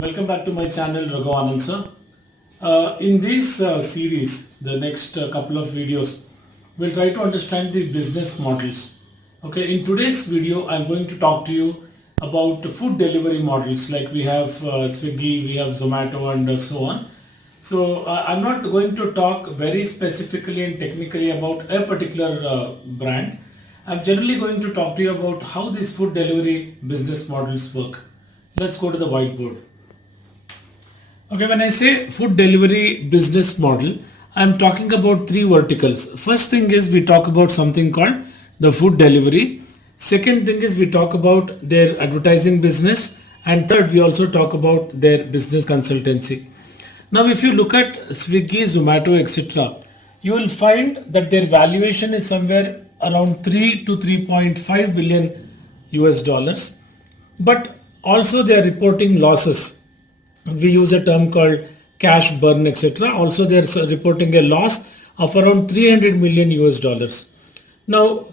Welcome back to my channel Raghu Anand sir. In this series, the next couple of videos, we'll try to understand the business models. Okay, in today's video, I'm going to talk to you about food delivery models like we have Swiggy, we have Zomato and so on. So I'm not going to talk very specifically and technically about a particular brand. I'm generally going to talk to you about how these food delivery business models work. Let's go to the whiteboard. Okay, when I say food delivery business model, I'm talking about three verticals. First thing is we talk about something called the food delivery. Second thing is we talk about their advertising business. And third, we also talk about their business consultancy. Now, if you look at Swiggy, Zomato, etc., you will find that their valuation is somewhere around 3 to 3.5 billion US dollars. But also they are reporting losses. We use a term called cash burn, etc. Also, they are reporting a loss of around 300 million US dollars. Now,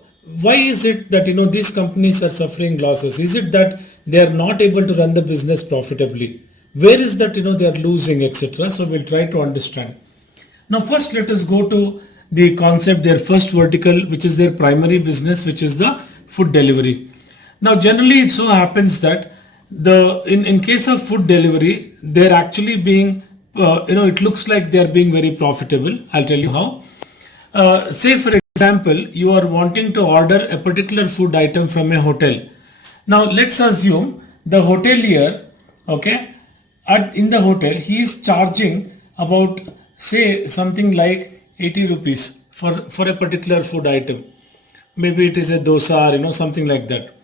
why is it that these companies are suffering losses? Is it that they are not able to run the business profitably? Where is that they are losing, etc. So we'll try to understand. Now, first let us go to the concept, their first vertical, which is their primary business, which is the food delivery. Now, generally it so happens that in case of food delivery, they're actually being it looks like they're being very profitable. I'll tell you how. Say for example, you are wanting to order a particular food item from a hotel. Now let's assume the hotelier, okay, in the hotel he is charging about, say, something like 80 rupees for a particular food item. Maybe it is a dosa or something like that.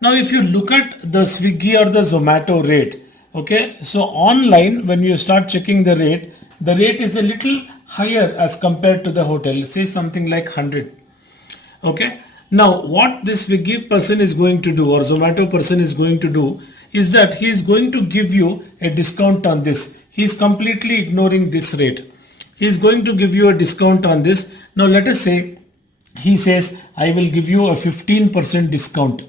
Now, if you look at the Swiggy or the Zomato rate, okay, so online when you start checking the rate is a little higher as compared to the hotel, say something like 100. Okay. Now, what this Swiggy person is going to do or Zomato person is going to do is that he is going to give you a discount on this. He is completely ignoring this rate. He is going to give you a discount on this. Now, let us say he says, I will give you a 15% discount.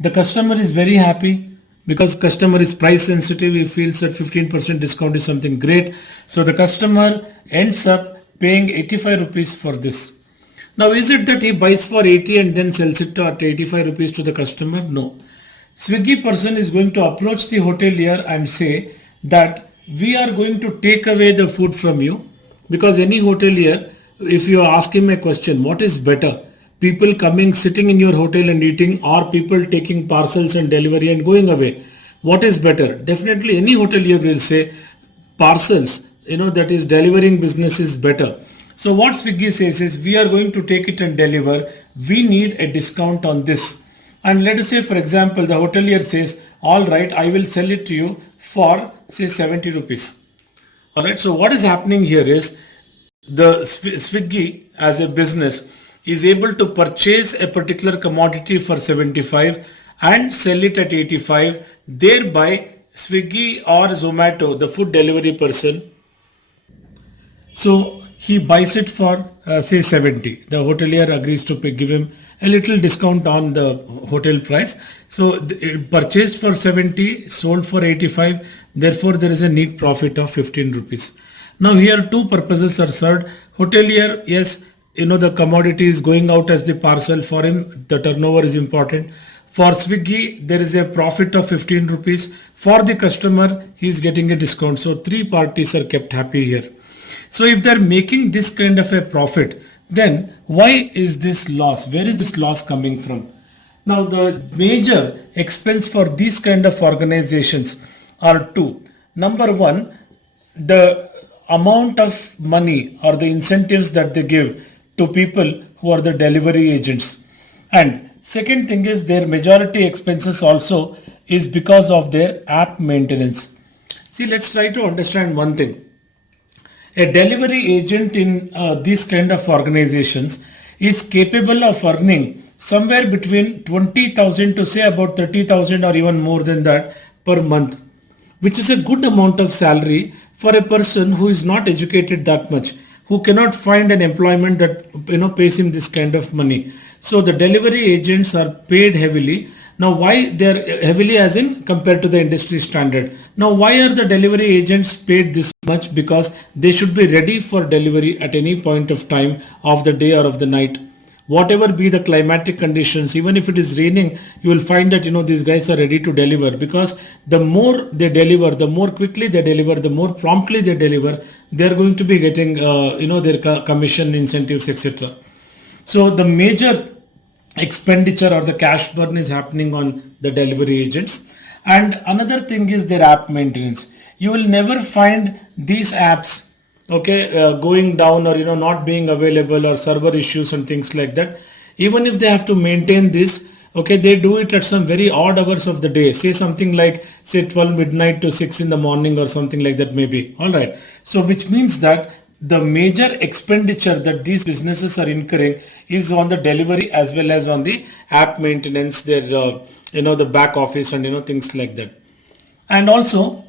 The customer is very happy because customer is price sensitive. He feels that 15% discount is something great. So the customer ends up paying 85 rupees for this. Now, is it that he buys for 80 and then sells it at 85 rupees to the customer? No. Swiggy person is going to approach the hotelier and say that we are going to take away the food from you, because any hotelier, if you ask him a question, what is better? People coming, sitting in your hotel and eating, or people taking parcels and delivery and going away? What is better? Definitely any hotelier will say parcels, that is delivering business is better. So what Swiggy says is we are going to take it and deliver. We need a discount on this. And let us say, for example, the hotelier says, all right, I will sell it to you for say 70 rupees. All right. So what is happening here is the Swiggy as a business is able to purchase a particular commodity for 75 and sell it at 85. Thereby Swiggy or Zomato, the food delivery person, so he buys it for say 70. The hotelier agrees to give him a little discount on the hotel price. So it purchased for 70, sold for 85. Therefore, there is a net profit of 15 rupees. Now here two purposes are served. Hotelier, yes, the commodity is going out as the parcel. For him, the turnover is important. For Swiggy, there is a profit of 15 rupees. For the customer, he is getting a discount. So three parties are kept happy here. So if they're making this kind of a profit, then why is this loss? Where is this loss coming from? Now, the major expense for these kind of organizations are two. Number one, the amount of money or the incentives that they give to people who are the delivery agents. And second thing is their majority expenses also is because of their app maintenance. See, let's try to understand one thing. A delivery agent in these kind of organizations is capable of earning somewhere between 20,000 to say about 30,000 or even more than that per month, which is a good amount of salary for a person who is not educated that much, who cannot find an employment that pays him this kind of money. So the delivery agents are paid heavily Now why they're heavily as in compared to the industry standard. Now why are the delivery agents paid this much? Because they should be ready for delivery at any point of time of the day or of the night. Whatever be the climatic conditions, even if it is raining, you will find that these guys are ready to deliver, because the more they deliver, the more quickly they deliver, the more promptly they deliver, they are going to be getting their commission, incentives, etc. So the major expenditure or the cash burn is happening on the delivery agents. And another thing is their app maintenance. You will never find these apps going down, or not being available, or server issues and things like that. Even if they have to maintain this, they do it at some very odd hours of the day, say something like, say 12 midnight to 6 in the morning or something like that maybe. All right, so which means that the major expenditure that these businesses are incurring is on the delivery as well as on the app maintenance, their the back office and things like that. And also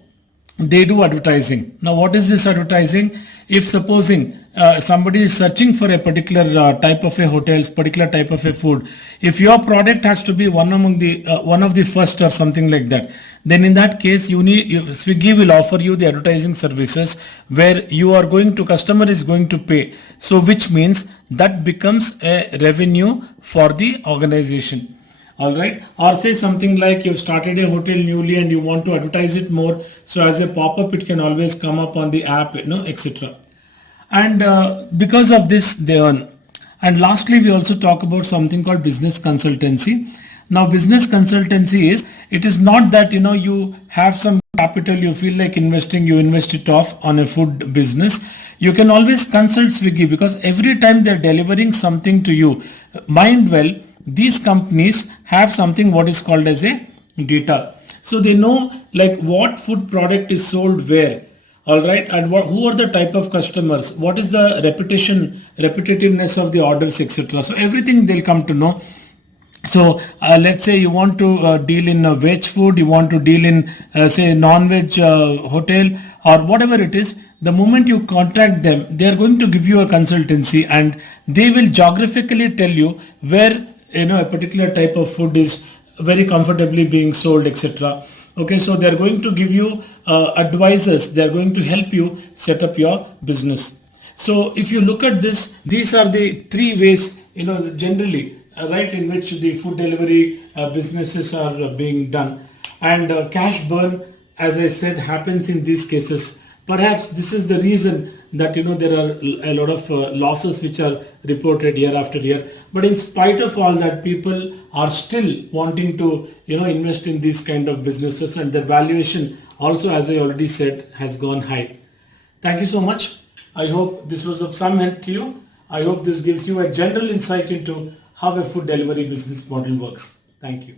they do advertising. Now what is this advertising? If supposing somebody is searching for a particular type of a hotel, particular type of a food, if your product has to be one of the first or something like that, then in that case Swiggy will offer you the advertising services where customer is going to pay. So which means that becomes a revenue for the organization. All right, or say something like you've started a hotel newly and you want to advertise it more, so as a pop-up it can always come up on the app, etc. And because of this they earn. And lastly, we also talk about something called business consultancy. Now business consultancy it is not that you have some capital, you feel like investing, you invest it off on a food business. You can always consult Swiggy, because every time they're delivering something to you, mind well, these companies have something what is called as a data. So they know like what food product is sold where, all right, and who are the type of customers, what is the repetitiveness of the orders, etc. So everything they'll come to know. So let's say you want to deal in veg food, you want to deal in say non-veg hotel or whatever it is. The moment you contact them, they are going to give you a consultancy, and they will geographically tell you where a particular type of food is very comfortably being sold, etc. Okay, so they are going to give you advisors. They are going to help you set up your business. So if you look at this, these are the three ways generally right in which the food delivery businesses are being done. And cash burn, as I said, happens in these cases. Perhaps this is the reason that there are a lot of losses which are reported year after year. But in spite of all that, people are still wanting to invest in these kind of businesses, and their valuation also, as I already said, has gone high. Thank you so much. I hope this was of some help to you. I hope this gives you a general insight into how a food delivery business model works. Thank you.